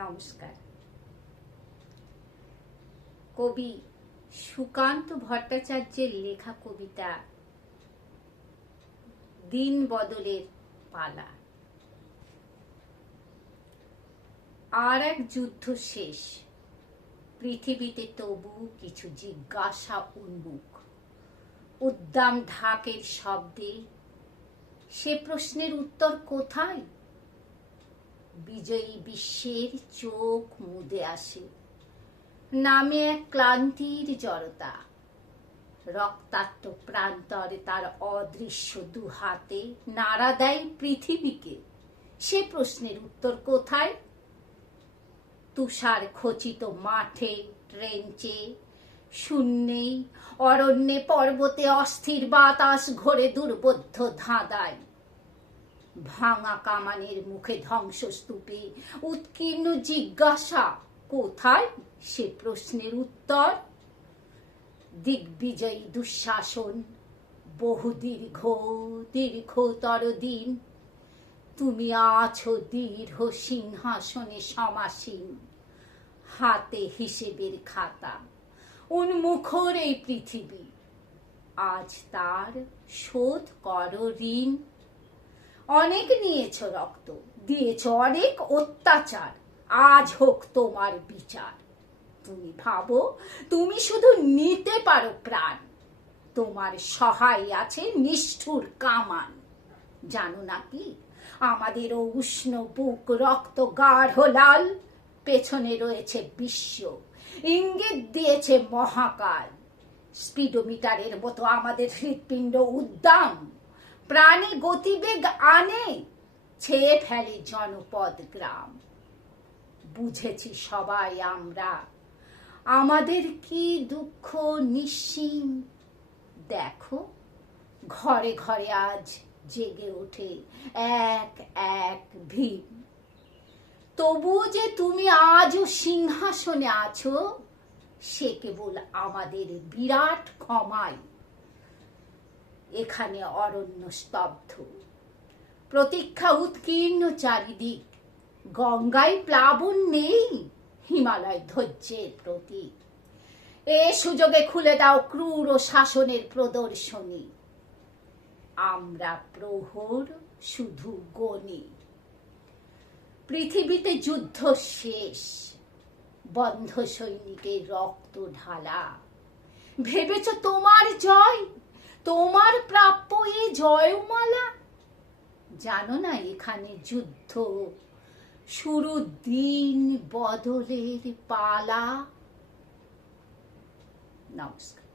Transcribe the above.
নমস্কার। কবি সুকান্ত ভট্টাচার্যের লেখা কবিতা দিন বদলের পালা। আর এক যুদ্ধ শেষ, পৃথিবীতে তবু কিছু জিজ্ঞাসা উন্মুখ। উদ্দাম ঢাকের শব্দে সে প্রশ্নের উত্তর কোথায়? বিজয়ী বিশ্বের চোখ মুদে আসে, নামে এক ক্লান্তির জড়তা। রক্তাক্ত প্রান্তরে তার অদৃশ্য দুহাতে নাড়া দেয় পৃথিবীকে। সে প্রশ্নের উত্তর কোথায়? তুষার খচিত মাঠে, ট্রেঞ্চে, শূন্যে, অরণ্যে, পর্বতে অস্থির বাতাস ঘোরে দুর্বোধ্য ধাঁধায়। ভাঙা কামানের মুখে ধ্বংসস্তূপে উৎকীর্ণ জিজ্ঞাসা কোথায়? সে প্রশ্নের উত্তর। দিগ্বিজয়ী দুঃশাসন, বহু দীর্ঘতর দিন, তুমি আছো দীর্ঘ সিংহাসনে সমাসীন। হাতে হিসেবের খাতা, উন্মুখর এই পৃথিবী, আজ তার শোধ করো ঋণ। অনেক নিয়েছ রক্ত, দিয়েছ অনেক অত্যাচার, আজ হোক তোমার বিচার। তুমি ভাবো তুমি শুধু নিতে পারো প্রাণ, তোমার সহায় আছে নিষ্ঠুর কামান। জানো নাকি আমাদেরও উষ্ণ বুক রক্ত গাঢ় লাল, পেছনে রয়েছে বিশ্ব, ইঙ্গিত দিয়েছে মহাকাল। স্পিডোমিটারের মতো আমাদের হৃৎপিণ্ড উদ্দাম, প্রাণে গতিবেগ আনে, ছেয়ে ফেলে জনপদ গ্রাম। বুঝেছি সবাই আমরা, আমাদের কি দুঃখ নিঃসীম। দেখো ঘরে ঘরে আজ জেগে ওঠে এক এক ভীম। তবু যে তুমি আজও সিংহাসনে আছো, সে কেবল আমাদের বিরাট ক্ষমাই। এখানে অরণ্য স্তব্ধ, প্রতীক্ষা উৎকীর্ণ চারিদিক। গঙ্গায় প্লাবন নেই, হিমালয় ধৈর্যের প্রতীক। এ সুযোগে খুলে দাও ক্রূর ও শাসনের প্রদর্শনী। আমরা প্রহর শুধু গণি। পৃথিবীতে যুদ্ধ শেষ, বন্ধ সৈনিকের রক্ত ঢালা। ভেবেছ তোমার জয়, তোমার প্রাপ্য এই জয়মালা। জানো না এখানে যুদ্ধ শুরু দিন বদলের পালা। নমস্কার।